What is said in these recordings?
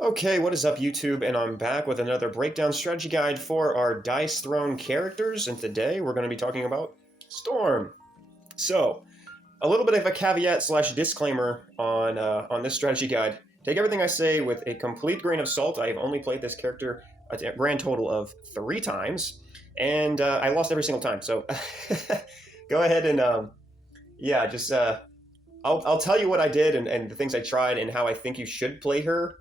Okay, what is up, YouTube? And I'm back with another breakdown strategy guide for our Dice Throne characters. And today we're going to be talking about Storm. So, a little bit of a caveat slash disclaimer on this strategy guide. Take everything I say with a complete grain of salt. I have only played this character a grand total of 3 times, and I lost every single time. So, go ahead and I'll tell you what I did and the things I tried and how I think you should play her.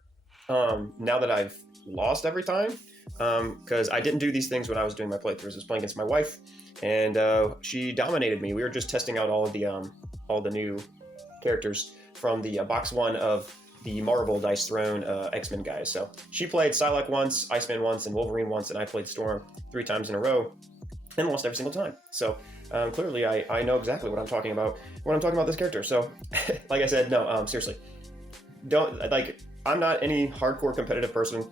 Now that I've lost every time, because I didn't do these things when I was doing my playthroughs. I was playing against my wife, and she dominated me. We were just testing out all the new characters from the box 1 of the Marvel Dice Throne X-Men guys. So she played Psylocke once, Iceman once, and Wolverine once, and I played Storm 3 times in a row and lost every single time. So clearly I know exactly what I'm talking about when I'm talking about this character. So like I said, no, seriously, I'm not any hardcore competitive person.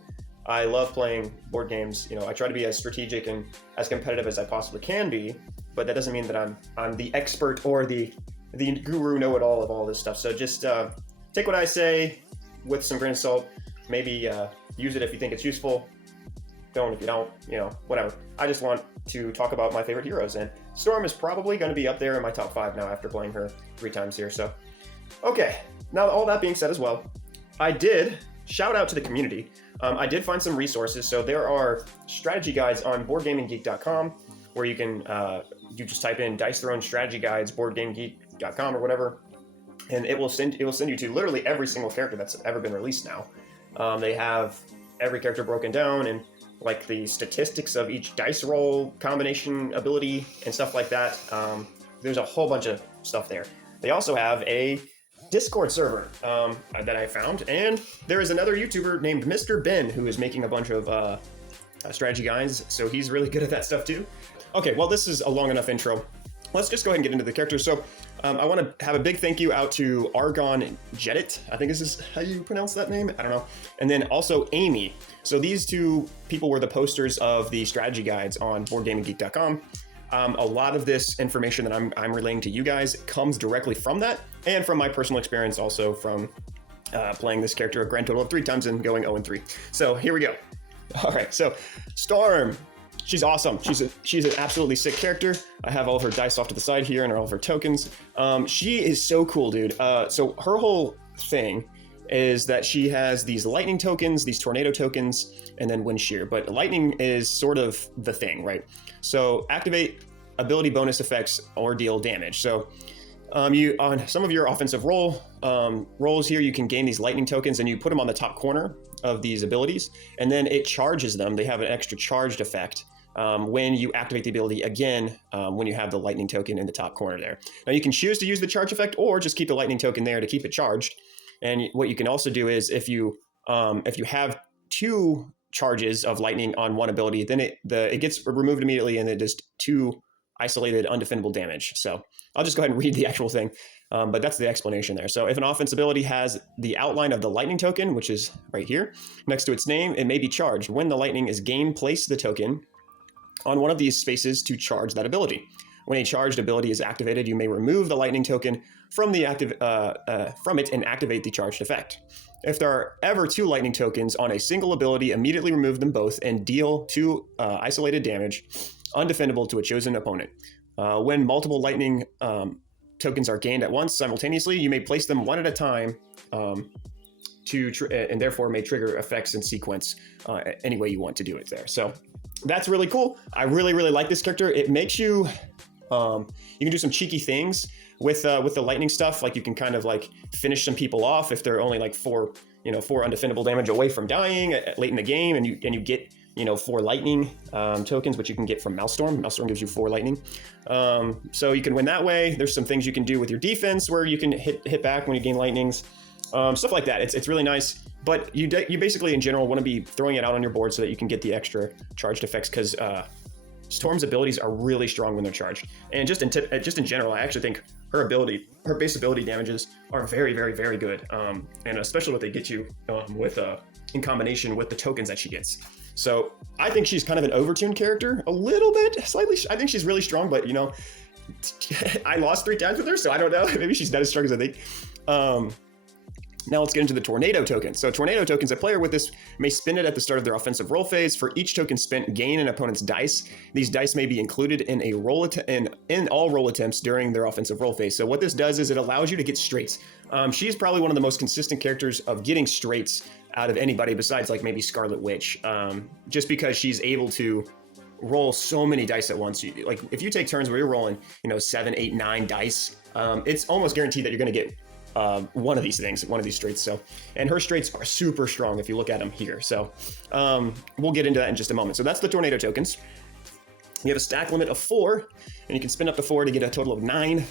I love playing board games. You know, I try to be as strategic and as competitive as I possibly can be, but that doesn't mean that I'm the expert or the guru know-it-all of all this stuff. So just take what I say with some grain of salt. Maybe use it if you think it's useful. Don't if you don't, you know, whatever. I just want to talk about my favorite heroes, and Storm is probably going to be up there in my top 5 now after playing her 3 times here. So, okay. Now, all that being said as well, I did shout out to the community. I did find some resources. So there are strategy guides on boardgaminggeek.com where you can you just type in Dice Throne strategy guides, boardgamegeek.com or whatever, and it will send you to literally every single character that's ever been released now. They have every character broken down and like the statistics of each dice roll combination ability and stuff like that. There's a whole bunch of stuff there. They also have a Discord server that I found, and there is another YouTuber named Mr. Ben who is making a bunch of strategy guides, so he's really good at that stuff too. Okay, well, this is a long enough intro. Let's just go ahead and get into the characters. So I want to have a big thank you out to Argon Jedit. I think this is how you pronounce that name. I don't know. And then also Amy. So these 2 people were the posters of the strategy guides on boardgaminggeek.com. A lot of this information that I'm relaying to you guys comes directly from that, and from my personal experience also from playing this character a grand total of 3 times and going 0-3. So here we go. All right, so Storm, she's awesome. She's an absolutely sick character. I have all of her dice off to the side here and all of her tokens. She is so cool, dude. So her whole thing is that she has these lightning tokens, these tornado tokens, and then wind shear. But lightning is sort of the thing, right? So activate ability bonus effects or deal damage. So you on some of your offensive rolls here, you can gain these lightning tokens and you put them on the top corner of these abilities, and then it charges them. They have an extra charged effect when you activate the ability again, when you have the lightning token in the top corner there. Now you can choose to use the charge effect or just keep the lightning token there to keep it charged. And what you can also do is if you have 2 charges of lightning on one ability, then it gets removed immediately and it does 2 isolated undefendable damage. So I'll just go ahead and read the actual thing, but that's the explanation there. So if an offense ability has the outline of the lightning token, which is right here next to its name, it may be charged. When the lightning is gained, place the token on one of these spaces to charge that ability. When a charged ability is activated, you may remove the lightning token from it and activate the charged effect. If there are ever 2 lightning tokens on a single ability, immediately remove them both and deal 2 isolated damage, undefendable to a chosen opponent. When multiple lightning tokens are gained at once simultaneously, you may place them one at a time and therefore may trigger effects in sequence any way you want to do it there. So that's really cool. I really, really like this character. It makes you you can do some cheeky things with the lightning stuff. Like you can kind of like finish some people off if they're only like 4 undefendable damage away from dying late in the game, and you get 4 lightning tokens, which you can get from Maelstrom. Maelstrom gives you 4 lightning, so you can win that way. There's some things you can do with your defense where you can hit back when you gain lightnings, stuff like that. It's really nice. But you basically in general want to be throwing it out on your board so that you can get the extra charged effects, because Storm's abilities are really strong when they're charged. And just in general, I actually think her base ability damages are very, very, very good. And especially what they get you in combination with the tokens that she gets. So I think she's kind of an overtuned character, a little bit, slightly. I think she's really strong, but I lost 3 times with her, so I don't know. Maybe she's not as strong as I think. Now let's get into the tornado token. So tornado tokens, a player with this may spin it at the start of their offensive roll phase. For each token spent, gain an opponent's dice. These dice may be included in a in all roll attempts during their offensive roll phase. So what this does is it allows you to get straights. She's probably one of the most consistent characters of getting straights out of anybody besides like maybe Scarlet Witch, just because she's able to roll so many dice at once. Like if you take turns where you're rolling, 7, 8, 9 dice, it's almost guaranteed that you're going to get one of these things, one of these straights. So, and her straights are super strong if you look at them here. So we'll get into that in just a moment. So that's the tornado tokens. You have a stack limit of 4, and you can spin up to 4 to get a total of 9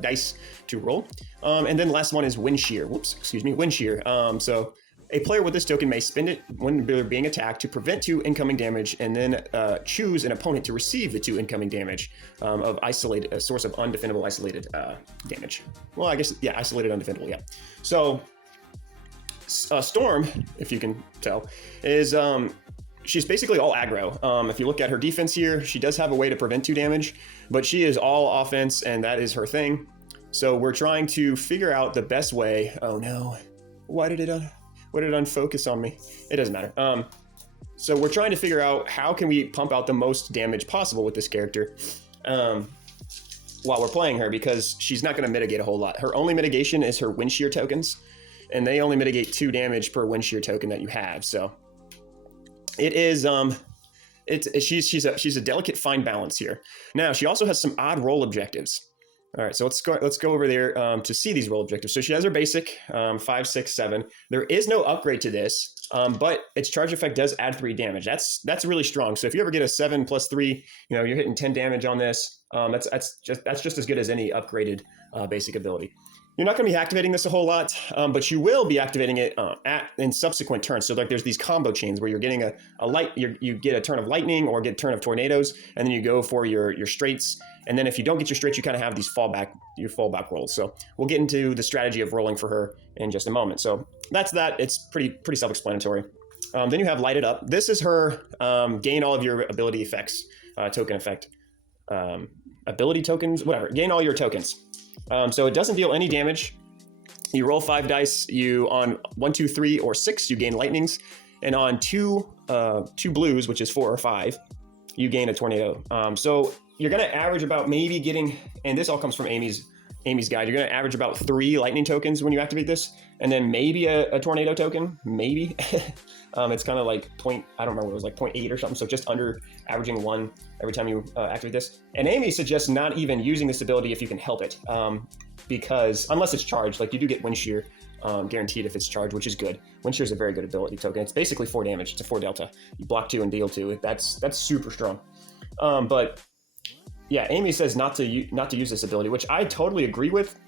dice to roll. And then the last one is wind shear. Wind shear. So a player with this token may spend it when they're being attacked to prevent 2 incoming damage, and then choose an opponent to receive the 2 incoming damage of isolated, a source of undefendable isolated damage. Well, I guess, yeah, isolated undefendable, yeah. So Storm, if you can tell, is she's basically all aggro. If you look at her defense here, she does have a way to prevent 2 damage, but she is all offense, and that is her thing. So we're trying to figure out the best way. Oh no, why did it unfocus on me? It doesn't matter. So we're trying to figure out how can we pump out the most damage possible with this character while we're playing her, because she's not going to mitigate a whole lot. Her only mitigation is her wind shear tokens, and they only mitigate 2 damage per wind shear token that you have. So it is she's a delicate fine balance here. Now she also has some odd roll objectives. All right, so let's go over there to see these roll objectives. So she has her basic 5, 6, 7. There is no upgrade to this, but its charge effect does add 3 damage. That's really strong. So if you ever get a 7 plus 3, you're hitting 10 damage on this. That's just as good as any upgraded basic ability. You're not going to be activating this a whole lot, but you will be activating it in subsequent turns. So like there's these combo chains where you're getting you get a turn of lightning or get a turn of tornadoes, and then you go for your straights. And then if you don't get your straights, you kind of have these fallback rolls. So we'll get into the strategy of rolling for her in just a moment. So that's that. It's pretty self-explanatory. Then you have Light It Up. This is her gain all of your ability effects, token effect, ability tokens, whatever. Gain all your tokens. So it doesn't deal any damage. You roll 5 dice. You on 1, 2, 3, or 6, you gain lightnings, and on 2 blues, which is 4 or 5, you gain a tornado. So you're going to average about maybe getting, and this all comes from Amy's guide. You're going to average about 3 lightning tokens when you activate this, and then maybe a tornado token, maybe. It's kind of like I don't remember, it was like 0.8 or something. So just under averaging 1 every time you activate this. And Amy suggests not even using this ability if you can help it, because unless it's charged, like you do get wind shear guaranteed if it's charged, which is good. Wind shear is a very good ability token. It's basically 4 damage. It's a 4 delta. You block 2 and deal 2. That's super strong. But yeah, Amy says not to use this ability, which I totally agree with.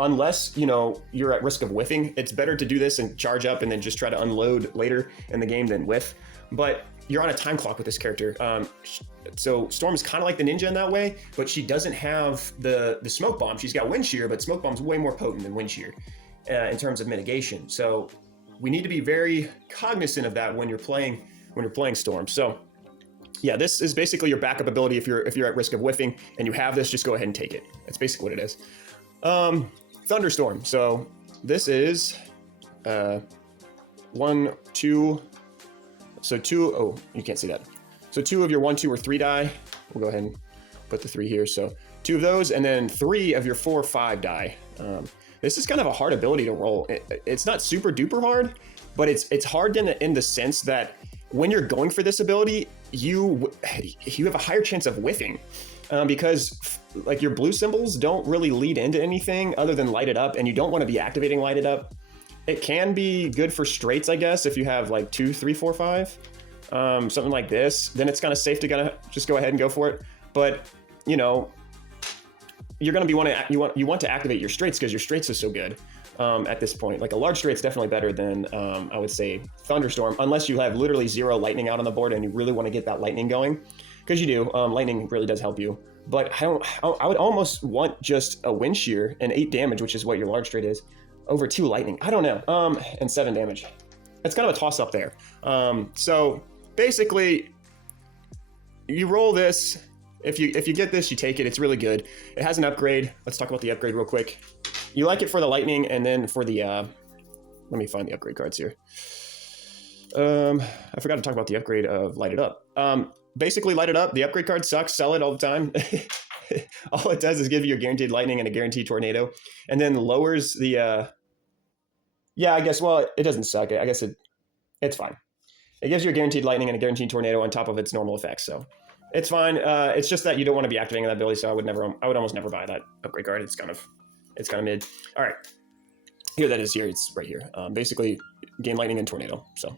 Unless, you're at risk of whiffing, it's better to do this and charge up and then just try to unload later in the game than whiff. But you're on a time clock with this character. So Storm is kind of like the ninja in that way, but she doesn't have the smoke bomb. She's got wind shear, but smoke bomb's way more potent than wind shear in terms of mitigation. So we need to be very cognizant of that when you're playing Storm. So yeah, this is basically your backup ability if you're at risk of whiffing and you have this, just go ahead and take it. That's basically what it is. Thunderstorm. So this is 1, 2. So 2. Oh, you can't see that. So 2 of your 1, 2, or 3 die. We'll go ahead and put the 3 here. So 2 of those, and then 3 of your 4 or 5 die. This is kind of a hard ability to roll. It's not super duper hard, but it's hard in the sense that when you're going for this ability, you have a higher chance of whiffing, because like your blue symbols don't really lead into anything other than Light It Up, and you don't want to be activating Light It Up. It can be good for straights, I guess, if you have like 2, 3, 4, 5, something like this. Then it's kind of safe to just go ahead and go for it. But you're going to you want to activate your straights because your straights are so good at this point. Like a large straight's definitely better than I would say Thunderstorm, unless you have literally 0 lightning out on the board and you really want to get that lightning going, because you do. Lightning really does help you. But I would almost want just a wind shear and 8 damage, which is what your large straight is, over 2 lightning. I don't know. And 7 damage. It's kind of a toss up there. So basically, you roll this. If you get this, you take it. It's really good. It has an upgrade. Let's talk about the upgrade real quick. You like it for the lightning, and then for the let me find the upgrade cards here. I forgot to talk about the upgrade of Light It Up. Basically, Light It Up, the upgrade card sucks. Sell it all the time. All it does is give you a guaranteed lightning and a guaranteed tornado, and then lowers the. Yeah, I guess. Well, it doesn't suck. I guess it's fine. It gives you a guaranteed lightning and a guaranteed tornado on top of its normal effects, so it's fine. It's just that you don't want to be activating that ability, so I would almost never buy that upgrade card. It's kind of mid. All right, here that is here. It's right here. Basically, gain lightning and tornado. So.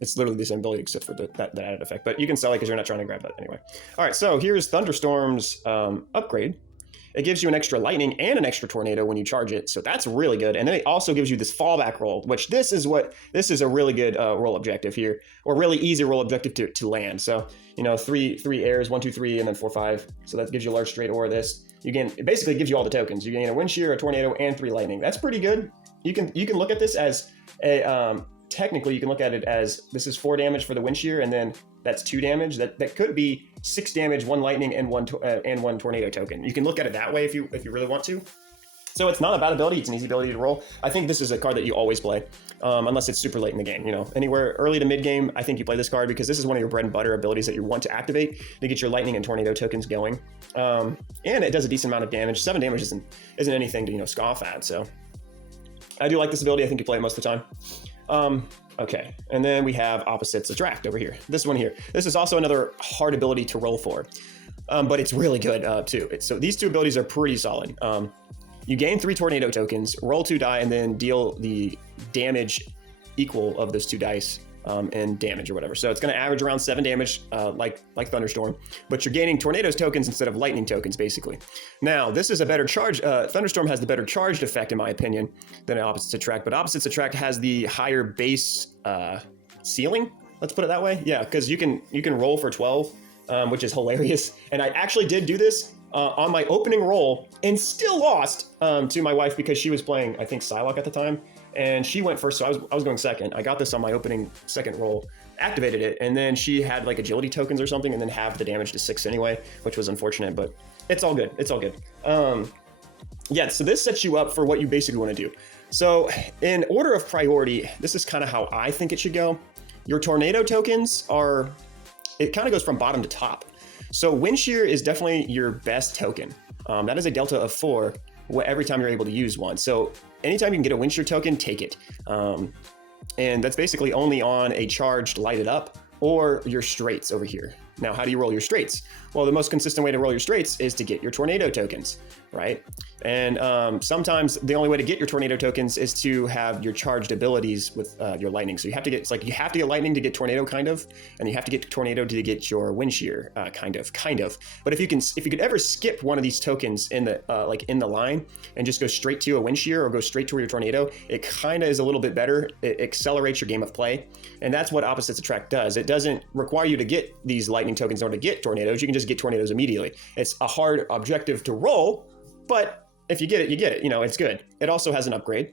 It's literally the same ability except for that added effect, but you can sell it because you're not trying to grab that anyway. All right, so here's Thunderstorm's upgrade. It gives you an extra lightning and an extra tornado when you charge it, so that's really good. And then it also gives you this fallback roll, which this is a really good roll objective here, or really easy roll objective to land. So you know, three airs, 1, 2, 3, and then 4, 5. So that gives you a large straight or this. It basically gives you all the tokens. You gain a wind shear, a tornado, and 3 lightning. That's pretty good. You can look at this as a technically, you can look at it as this is 4 damage for the wind shear, and then that's 2 damage. That could be 6 damage, 1 lightning, and one tornado token. You can look at it that way if you really want to. So it's not a bad ability. It's an easy ability to roll. I think this is a card that you always play, unless it's super late in the game. You know, anywhere early to mid game, I think you play this card because this is one of your bread and butter abilities that you want to activate to get your lightning and tornado tokens going. And it does a decent amount of damage. 7 damage isn't anything to scoff at. So I do like this ability. I think you play it most of the time. Okay, and then we have Opposites Attract over here. This one here. This is also another hard ability to roll for, but it's really good too. So these 2 abilities are pretty solid. You gain 3 tornado tokens, roll 2 die, and then deal the damage equal of those 2 dice and damage or whatever. So it's going to average around 7 damage, like Thunderstorm, but you're gaining tornadoes tokens instead of lightning tokens, basically. Now, this is a better charge. Thunderstorm has the better charged effect, in my opinion, than Opposites Attract, but Opposites Attract has the higher base ceiling. Let's put it that way. Yeah, because you can roll for 12, which is hilarious. And I actually did do this on my opening roll and still lost to my wife because she was playing, I think, Psylocke at the time. And she went first, so I was going second. I got this on my opening second roll, activated it, and then she had like agility tokens or something, and then halved the damage to 6 anyway, which was unfortunate, but it's all good. It's all good. Yeah, so this sets you up for what you basically want to do. So in order of priority, this is kind of how I think it should go. Your tornado tokens it kind of goes from bottom to top. So Wind Shear is definitely your best token. That is a delta of 4 every time you're able to use one. So anytime you can get a Wind Shear token, take it. And that's basically only on a charged Light It Up or your straights over here. Now, how do you roll your straights? Well, the most consistent way to roll your straights is to get your tornado tokens, right? And sometimes the only way to get your tornado tokens is to have your charged abilities with your lightning. So you have to get lightning to get tornado, kind of, and you have to get tornado to get your wind shear, kind of. But if you could ever skip one of these tokens in the line and just go straight to a wind shear or go straight to your tornado, it kind of is a little bit better. It accelerates your game of play, and that's what Opposites Attract does. It doesn't require you to get these lightning tokens in order to get tornadoes. You can just get tornadoes immediately. It's a hard objective to roll, but if you get it, you get it. It's good. It also has an upgrade,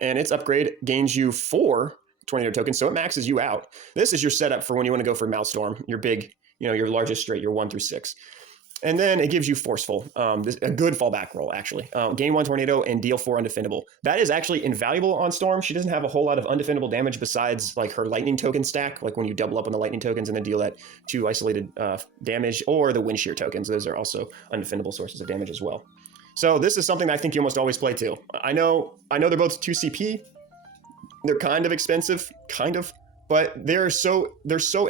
and its upgrade gains you 4 tornado tokens, so it maxes you out. This is your setup for when you want to go for Mouth Storm, your big, your largest straight, your 1 through 6. And then it gives you Forceful, a good fallback roll, actually. Gain 1 tornado and deal 4 undefendable. That is actually invaluable on Storm. She doesn't have a whole lot of undefendable damage besides like her lightning token stack, like when you double up on the lightning tokens and then deal that 2 isolated damage, or the wind shear tokens. Those are also undefendable sources of damage as well. So this is something that I think you almost always play too. I know they're both 2 CP. They're kind of expensive, but they're so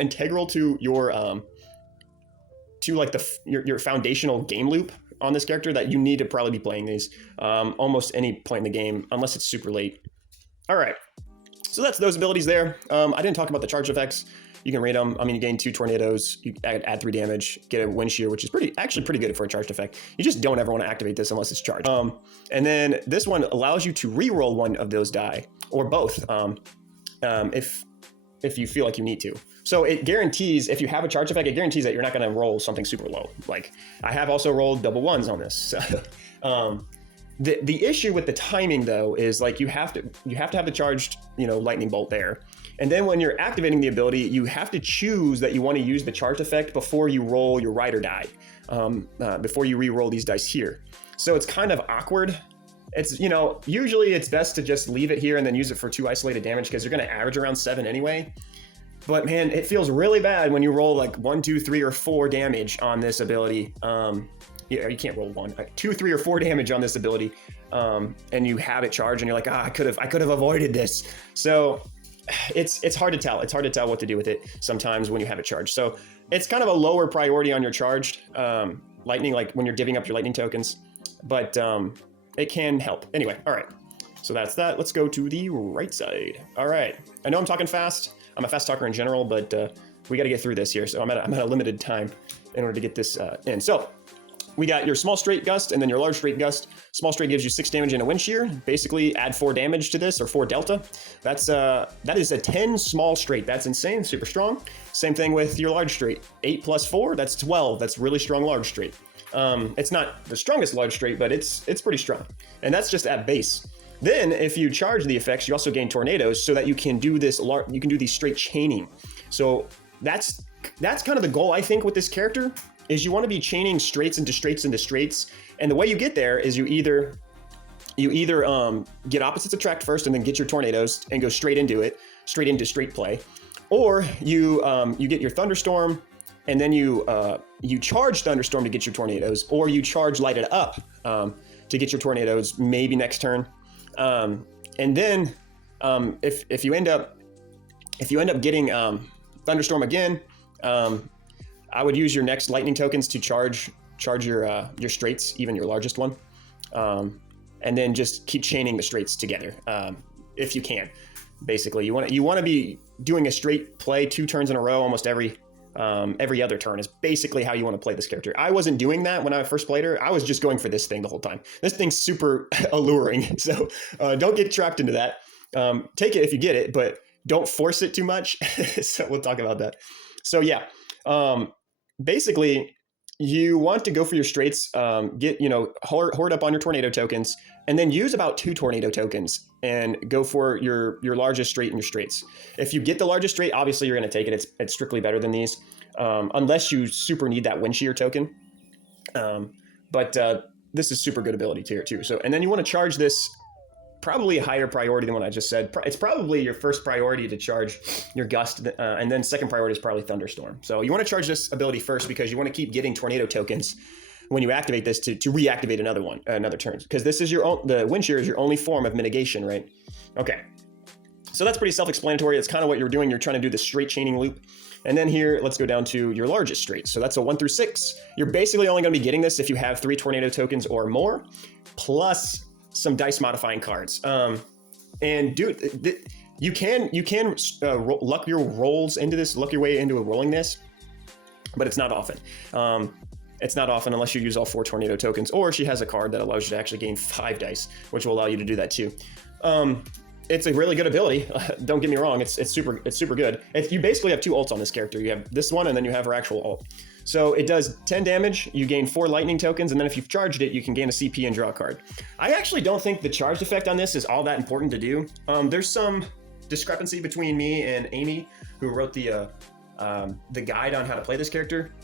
integral to your your foundational game loop on this character that you need to probably be playing these almost any point in the game, unless it's super late. All right, so that's those abilities there. I didn't talk about the charge effects. You can rate them. I mean, you gain 2 tornadoes, you add 3 damage, get a wind shear, which is actually pretty good for a charged effect. You just don't ever want to activate this unless it's charged. And then this one allows you to re-roll one of those die, or both, if you feel like you need to. So it guarantees, if you have a charge effect, it guarantees that you're not going to roll something super low. Like I have also rolled double 1s on this. So, the issue with the timing though is like you have to have the charged lightning bolt there, and then when you're activating the ability, you have to choose that you want to use the charge effect before you roll your rider die, before you re-roll these dice here. So it's kind of awkward. it's, you know, usually it's best to just leave it here and then use it for 2 isolated damage because you're going to average around 7 anyway. But man, it feels really bad when you roll like 1, 2, 3, or 4 damage on this ability. Yeah, you can't roll 1, 2, 3, or 4 damage on this ability, and you have it charged, and you're like, I could have avoided this. So it's hard to tell. It's hard to tell what to do with it sometimes when you have it charged. So it's kind of a lower priority on your charged lightning, like when you're divvying up your lightning tokens, but it can help. Anyway, all right. So that's that. Let's go to the right side. All right. I know I'm talking fast. I'm a fast talker in general, but we got to get through this here. So I'm at a limited time in order to get this in. So we got your small straight gust and then your large straight gust. Small straight gives you 6 damage and a wind shear. Basically add 4 damage to this, or 4 delta. That is a 10 small straight. That's insane, super strong. Same thing with your large straight. 8 plus 4, that's 12. That's really strong large straight. It's not the strongest large straight, but it's pretty strong. And that's just at base. Then if you charge the effects, you also gain tornadoes so that you can do this, you can do these straight chaining. So that's kind of the goal, I think, with this character, is you want to be chaining straights into straights into straights. And the way you get there is you either get opposites attract first and then get your tornadoes and go straight into straight play, or you get your thunderstorm and then you charge thunderstorm to get your tornadoes, or you charge light it up to get your tornadoes maybe next turn. And then if you end up getting thunderstorm again, I would use your next lightning tokens to charge your straights, even your largest one, and then just keep chaining the straights together if you can. Basically, you want to be doing a straight play 2 turns in a row almost every other turn is basically how you want to play this character. I wasn't doing that when I first played her. I was just going for this thing the whole time. This thing's super alluring, so don't get trapped into that. Take it if you get it, but don't force it too much. So we'll talk about that. So yeah, basically you want to go for your straights, get, hoard up on your tornado tokens, and then use about 2 tornado tokens and go for your largest straight and your straights. If you get the largest straight, obviously you're going to take it. It's strictly better than these, unless you super need that wind shear token. But this is super good ability tier too. So, and then you want to charge this probably a higher priority than what I just said. It's probably your first priority to charge your gust, and then second priority is probably thunderstorm. So you want to charge this ability first because you want to keep getting tornado tokens when you activate this to reactivate another turn, because this is the wind shear is your only form of mitigation, right? Okay, so that's pretty self-explanatory. It's kind of what you're doing. You're trying to do the straight chaining loop. And then here, let's go down to your largest straight. So that's a 1 through 6. You're basically only going to be getting this if you have 3 tornado tokens or more, plus some dice modifying cards. And dude, you can luck your rolls into this, luck your way into rolling this, but it's not often. It's not often unless you use all 4 tornado tokens, or she has a card that allows you to actually gain 5 dice, which will allow you to do that too. It's a really good ability. Don't get me wrong. It's super good. You basically have 2 ults on this character. You have this one, and then you have her actual ult. So it does 10 damage. You gain 4 lightning tokens, and then if you've charged it, you can gain a CP and draw a card. I actually don't think the charged effect on this is all that important to do. There's some discrepancy between me and Amy, who wrote the guide on how to play this character.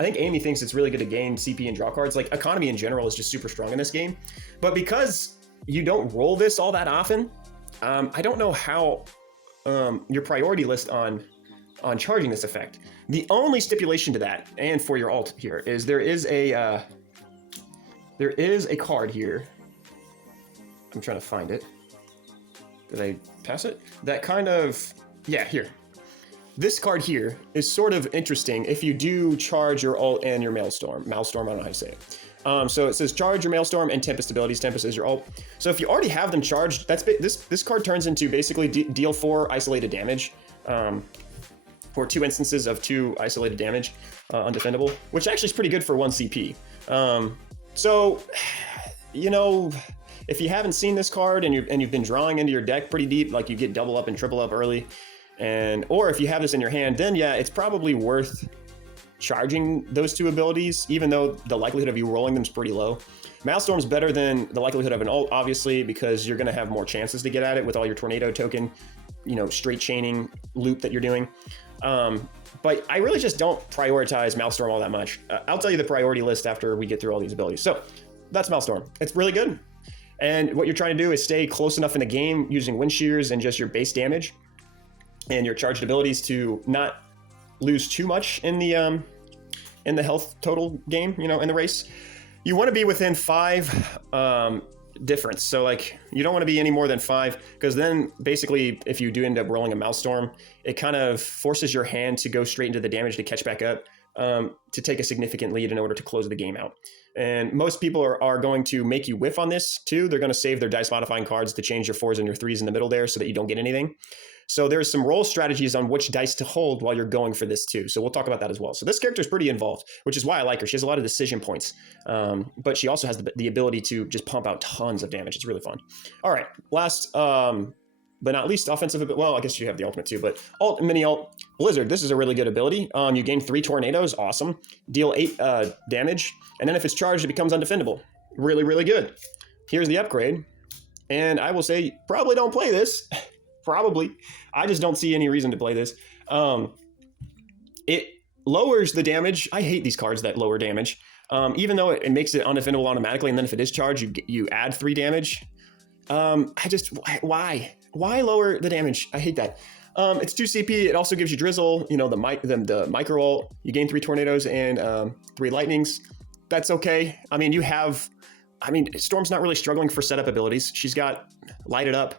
I think Amy thinks it's really good to gain CP and draw cards. Like, economy in general is just super strong in this game. But because you don't roll this all that often, I don't know how your priority list on charging this effect. The only stipulation to that, and for your ult here, is there is a card here. I'm trying to find it. Did I pass it? That kind of, yeah, here. This card here is sort of interesting if you do charge your ult and your Maelstrom. Maelstrom, I don't know how to say it. So it says charge your Maelstrom and Tempest abilities. Tempest is your ult. So if you already have them charged, this card turns into basically deal 4 isolated damage, or 2 instances of 2 isolated damage, undefendable, which actually is pretty good for 1 CP. So, if you haven't seen this card and you've been drawing into your deck pretty deep, like you get double up and triple up early, or if you have this in your hand, then yeah, it's probably worth charging those 2 abilities, even though the likelihood of you rolling them is pretty low. Maelstrom's better than the likelihood of an ult, obviously, because you're going to have more chances to get at it with all your tornado token, straight chaining loop that you're doing. But I really just don't prioritize Maelstrom all that much. I'll tell you the priority list after we get through all these abilities. So that's Maelstrom. It's really good. And what you're trying to do is stay close enough in the game using wind shears and just your base damage and your charged abilities to not lose too much in the health total game, you know, in the race. You want to be within 5 difference. So like you don't want to be any more than 5, because then basically if you do end up rolling a Maelstrom, it kind of forces your hand to go straight into the damage to catch back up, to take a significant lead in order to close the game out. And most people are going to make you whiff on this too. They're going to save their dice modifying cards to change your 4s and your 3s in the middle there so that you don't get anything. So there's some roll strategies on which dice to hold while you're going for this too. So we'll talk about that as well. So this character is pretty involved, which is why I like her. She has a lot of decision points, but she also has the ability to just pump out tons of damage. It's really fun. All right, last but not least offensive, well, I guess you have the ultimate too, but alt and mini alt. Blizzard, this is a really good ability. You gain 3 tornadoes, awesome. Deal 8 damage, and then if it's charged, it becomes undefendable. Really, really good. Here's the upgrade, and I will say probably don't play this. Probably. I just don't see any reason to play this. It lowers the damage. I hate these cards that lower damage. Even though it makes it undefendable automatically, and then if it is charged, you add 3 damage. Why lower the damage? I hate that. It's 2 CP. It also gives you drizzle. You know, the micro ult. You gain 3 tornadoes and 3 lightnings. That's okay. I mean, Storm's not really struggling for setup abilities. She's got Light It Up,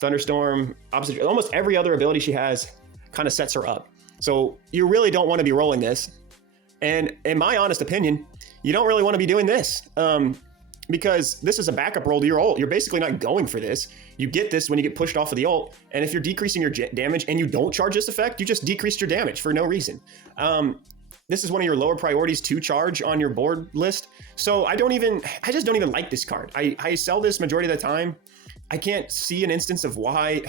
Thunderstorm, opposite. Almost every other ability she has kind of sets her up. So you really don't want to be rolling this. And in my honest opinion, you don't really want to be doing this. Because this is a backup roll to your ult. You're basically not going for this. You get this when you get pushed off of the ult. And if you're decreasing your damage and you don't charge this effect, you just decreased your damage for no reason. This is one of your lower priorities to charge on your board list. So I just don't even like this card. I sell this majority of the time. I can't see an instance of why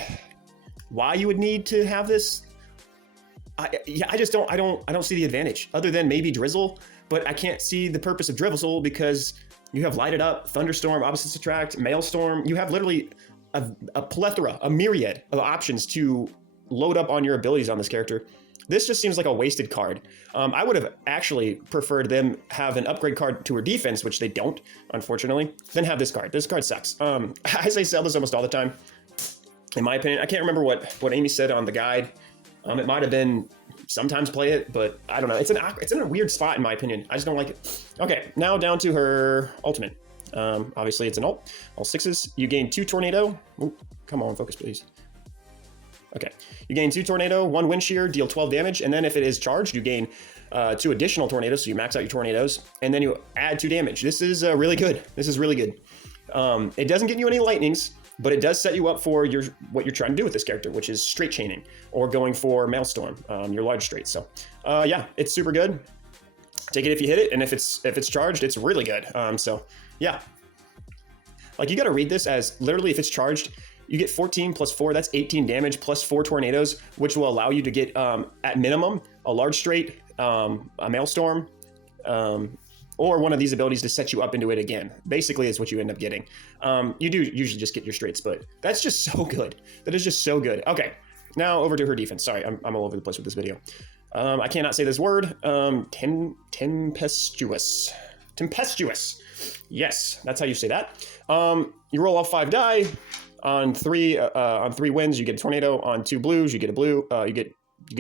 you would need to have this. I don't see the advantage other than maybe drizzle, but I can't see the purpose of drizzle because you have Light It Up, Thunderstorm, Opposites Attract, Maelstrom. You have literally a plethora, a myriad of options to load up on your abilities on this character. This just seems like a wasted card. I would have actually preferred them have an upgrade card to her defense, which they don't, unfortunately, then have this card. This card sucks. I say sell this almost all the time, in my opinion. I can't remember what Amy said on the guide. It might have been sometimes play it, but I don't know. It's in a weird spot, in my opinion. I just don't like it. Okay, now down to her ultimate. Obviously, it's an ult. All 6s. You gain 2 tornado. Ooh, come on, focus, please. Okay, you gain 2 tornado, 1 wind shear, deal 12 damage, and then if it is charged, you gain 2 additional tornadoes, so you max out your tornadoes, and then you add 2 damage. This is really good. This is really good. It doesn't get you any lightnings, but it does set you up for what you're trying to do with this character, which is straight chaining or going for Maelstrom, your large straight. So yeah, it's super good. Take it if you hit it, and if it's charged, it's really good. So yeah, like you got to read this as literally if it's charged, you get 14 plus 4, that's 18 damage plus 4 tornadoes, which will allow you to get, at minimum, a large straight, a Maelstrom, or one of these abilities to set you up into it again. Basically, is what you end up getting. You do usually just get your straights, but that's just so good. That is just so good. Okay, now over to her defense. Sorry, I'm all over the place with this video. I cannot say this word. Tempestuous. Tempestuous. Yes, that's how you say that. You roll off 5 die. On 3 wins, you get a tornado. On 2 blues, you get a blue. You get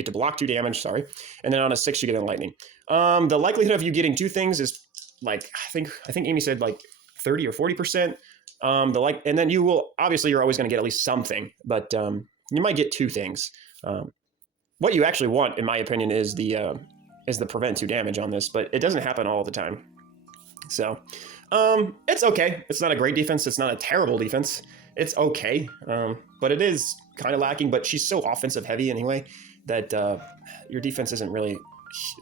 to block 2 damage. Sorry, and then on a 6, you get a lightning. The likelihood of you getting 2 things is like I think Amy said like 30 or 40%. And then you will obviously you're always going to get at least something, but you might get 2 things. What you actually want, in my opinion, is the prevent 2 damage on this, but it doesn't happen all the time. So it's okay. It's not a great defense. It's not a terrible defense. It's okay, but it is kind of lacking. But she's so offensive heavy anyway that your defense isn't really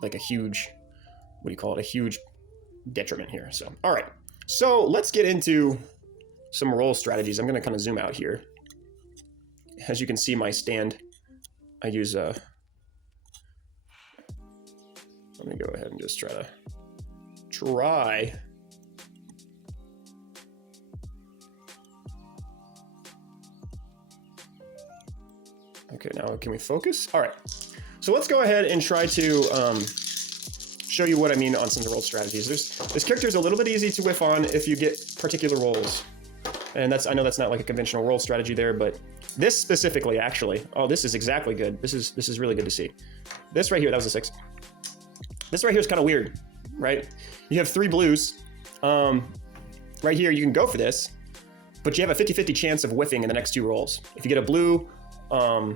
like a huge, what do you call it, a huge detriment here. So, all right. So let's get into some roll strategies. I'm going to kind of zoom out here. As you can see, my stand, I use let me go ahead and just try. Okay, now can we focus? All right, so let's go ahead and try to show you what I mean on some roll strategies. This character is a little bit easy to whiff on if you get particular rolls. And I know that's not like a conventional roll strategy there, but this specifically, actually, oh, this is exactly good. This is really good to see. This right here, that was a 6. This right here is kind of weird, right? You have 3 blues. Right here, you can go for this, but you have a 50-50 chance of whiffing in the next 2 rolls. If you get a blue, well,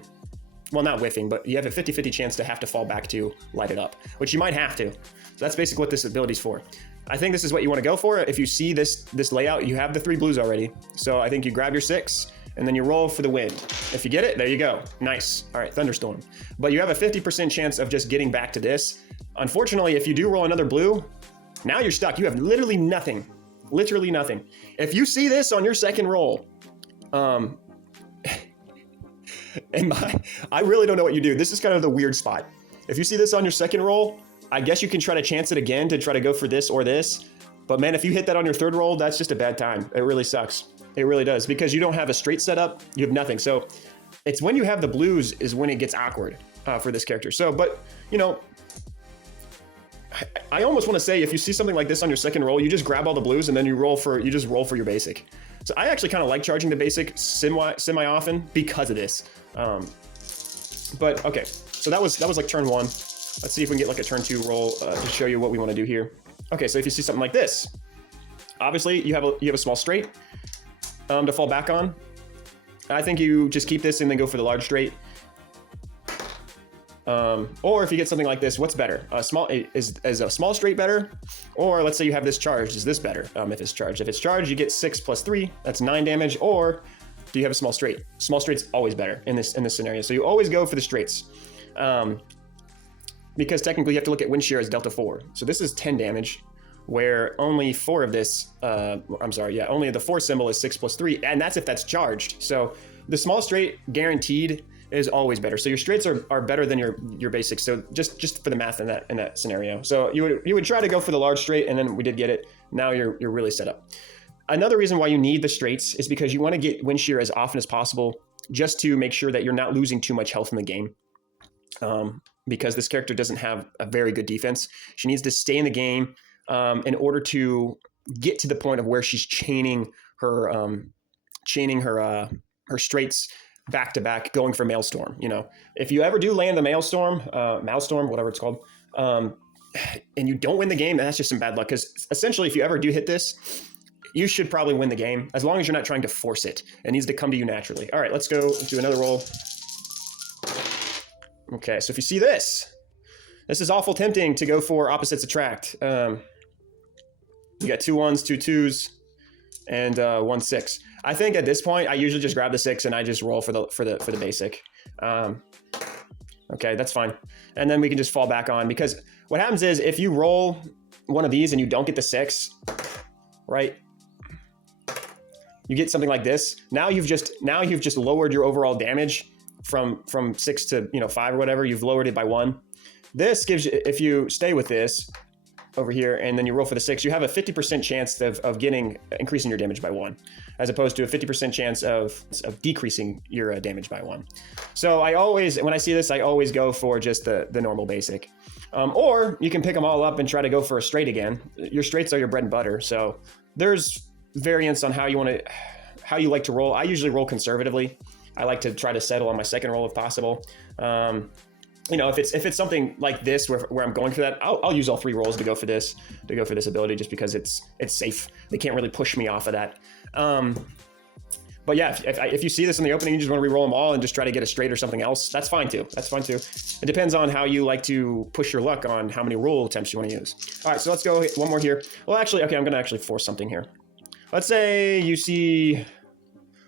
not whiffing, but you have a 50-50 chance to have to fall back to light it up, which you might have to. So that's basically what this ability is for. I think this is what you want to go for. If you see this layout, you have the 3 blues already. So I think you grab your 6 and then you roll for the wind. If you get it, there you go. Nice. All right, thunderstorm. But you have a 50% chance of just getting back to this. Unfortunately, if you do roll another blue, now you're stuck. You have literally nothing. Literally nothing. If you see this on your second roll, I really don't know what you do. This is kind of the weird spot. If you see this on your second roll, I guess you can try to chance it again to try to go for this or this. But man, if you hit that on your third roll, that's just a bad time. It really sucks. It really does, because you don't have a straight setup. You have nothing. So it's when you have the blues is when it gets awkward for this character. So, but you know, I almost want to say if you see something like this on your second roll, you just grab all the blues and then you just roll for your basic. So I actually kind of like charging the basic semi often because of this. But okay, so that was like turn 1. Let's see if we can get like a turn 2 roll to show you what we want to do here. Okay, so if you see something like this, obviously you have a small straight to fall back on. I think you just keep this and then go for the large straight. Or if you get something like this, what's better? Is a small straight better? Or let's say you have this charged, is this better? If it's charged. If it's charged, you get 6 plus 3, that's 9 damage. Or do you have a small straight? Small straight's always better in this scenario. So you always go for the straights. Because technically you have to look at wind shear as delta 4. So this is 10 damage, where only 4 of this, only the 4 symbol is 6 plus 3, and that's if that's charged. So the small straight guaranteed is always better. So your straights are better than your basics. So just for the math in that scenario. So you would try to go for the large straight, and then we did get it. Now you're really set up. Another reason why you need the straights is because you want to get wind shear as often as possible, just to make sure that you're not losing too much health in the game. Because this character doesn't have a very good defense. She needs to stay in the game in order to get to the point of where she's chaining her straights back to back, going for Maelstrom. You know, if you ever do land the Maelstrom, whatever it's called, and you don't win the game, that's just some bad luck. Because essentially, if you ever do hit this, you should probably win the game, as long as you're not trying to force it. It needs to come to you naturally. All right, let's go do another roll. Okay, so if you see this is awful tempting to go for opposites attract. You got 2 1s, 2 2s, and 1 6. I think at this point, I usually just grab the 6 and I just roll for the basic. Okay, that's fine. And then we can just fall back on, because what happens is if you roll one of these and you don't get the 6, right? You get something like this. Now you've just lowered your overall damage from 6 to 5 or whatever. You've lowered it by 1. This gives you, if you stay with this over here and then you roll for the 6, you have a 50% chance of increasing your damage by 1, as opposed to a 50% chance of decreasing your damage by 1. So when I see this, I always go for just the normal basic. Or you can pick them all up and try to go for a straight again. Your straights are your bread and butter. So there's variance on how you like to roll. I usually roll conservatively. I like to try to settle on my second roll if possible. If it's something like this where I'm going for that, I'll use all 3 rolls to go for this ability, just because it's safe. They can't really push me off of that. But yeah, if you see this in the opening, you just want to re-roll them all and just try to get a straight or something else, that's fine too. It depends on how you like to push your luck on how many roll attempts you want to use. All right, so let's go one more here. Well, actually, okay, I'm going to actually force something here. Let's say you see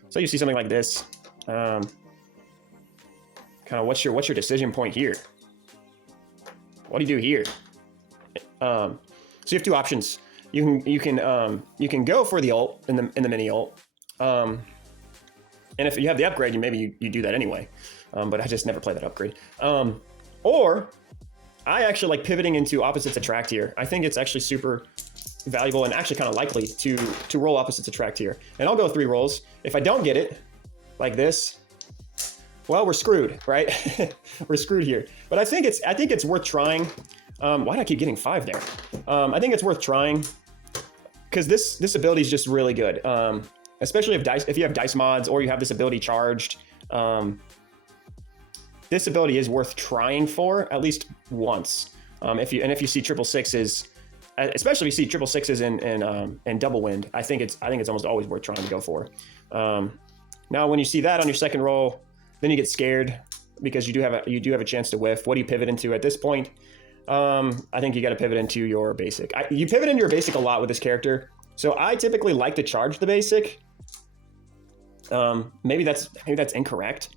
something like this. Kind of what's your decision point here? What do you do here? So you have 2 options. You can go for the ult in the mini ult. And if you have the upgrade, maybe you do that anyway. But I just never play that upgrade. Or I actually like pivoting into opposites attract here. I think it's actually super valuable and actually kind of likely to roll opposites attract here. And I'll go 3 rolls. If I don't get it, like this, well, we're screwed, right? We're screwed here. But I think it's worth trying. Why do I keep getting 5 there? I think it's worth trying, because this ability is just really good. especially if you have dice mods or you have this ability charged. This ability is worth trying for at least once. If you see triple sixes, especially if you see triple sixes in double wind, I think it's almost always worth trying to go for. Now, when you see that on your second roll, then you get scared because you do have a chance to whiff. What do you pivot into at this point? I think you got to pivot into your basic. You pivot into your basic a lot with this character, so I typically like to charge the basic. Maybe that's incorrect,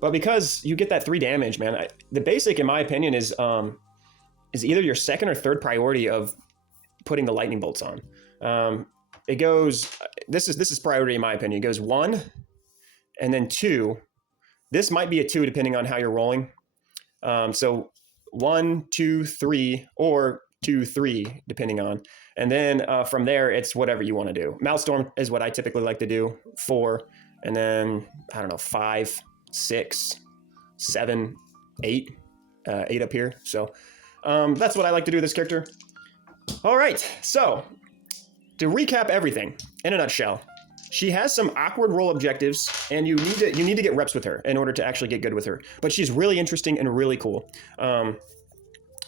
but because you get that 3 damage, man, the basic, in my opinion, is either your second or third priority of putting the lightning bolts on. It goes. This is priority in my opinion. It goes 1, and then 2. This might be a 2 depending on how you're rolling. So 1, 2, 3, or 2, 3, depending on. And then from there, it's whatever you want to do. Maelstrom is what I typically like to do. 4, and then I don't know, 5, 6, 7, 8, 8 up here. So that's what I like to do with this character. All right, so to recap everything in a nutshell, she has some awkward roll objectives, and you need to get reps with her in order to actually get good with her. But she's really interesting and really cool.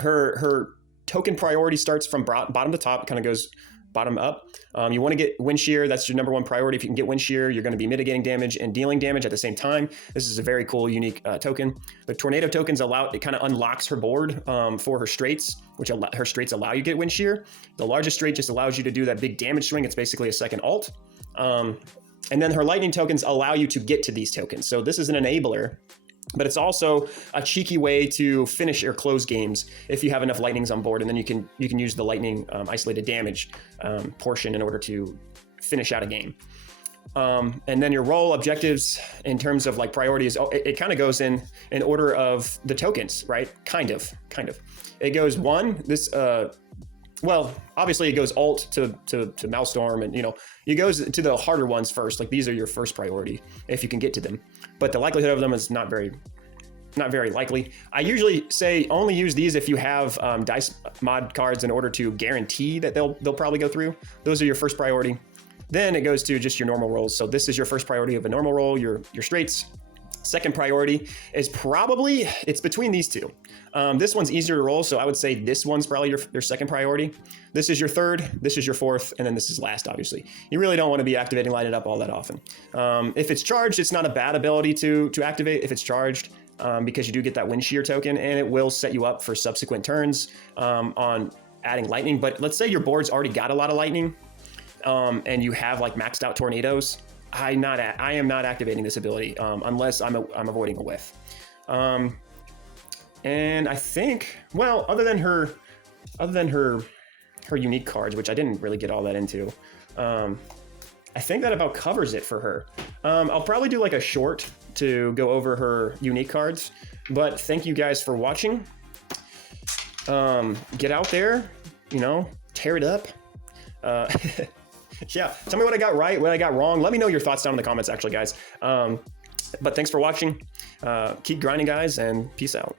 Her token priority starts from bottom to top, kind of goes bottom up. You want to get wind shear. That's your number 1 priority. If you can get wind shear, you're going to be mitigating damage and dealing damage at the same time. This is a very cool, unique token. The tornado tokens it kind of unlocks her board for her straights, which her straights allow you to get wind shear. The largest straight just allows you to do that big damage swing. It's basically a second alt. And then her lightning tokens allow you to get to these tokens. So this is an enabler, but it's also a cheeky way to finish or close games if you have enough lightnings on board, and then you can use the lightning isolated damage portion in order to finish out a game. And then your role objectives in terms of like priorities, it kind of goes in order of the tokens, right? Kind of. It goes 1. This well, obviously it goes alt to Maelstrom, and it goes to the harder ones first. Like these are your first priority if you can get to them, but the likelihood of them is not very likely. I usually say only use these if you have dice mod cards in order to guarantee that they'll probably go through. Those are your first priority. Then it goes to just your normal rolls. So this is your first priority of a normal roll, your straights. Second priority is probably, it's between these two. This one's easier to roll, so I would say this one's probably your second priority. This is your third, this is your fourth, and then this is last, obviously. You really don't want to be activating Light It Up all that often. If it's charged, it's not a bad ability to activate if it's charged, because you do get that wind shear token, and it will set you up for subsequent turns on adding lightning. But let's say your board's already got a lot of lightning, and you have like maxed out tornadoes. I am not activating this ability unless I'm avoiding a whiff. And I think, well, other than her unique cards, which I didn't really get all that into, I think that about covers it for her. I'll probably do like a short to go over her unique cards, but thank you guys for watching. Get out there, tear it up. Yeah, tell me what I got right, what I got wrong. Let me know your thoughts down in the comments, actually, guys. But thanks for watching. Keep grinding, guys, and peace out.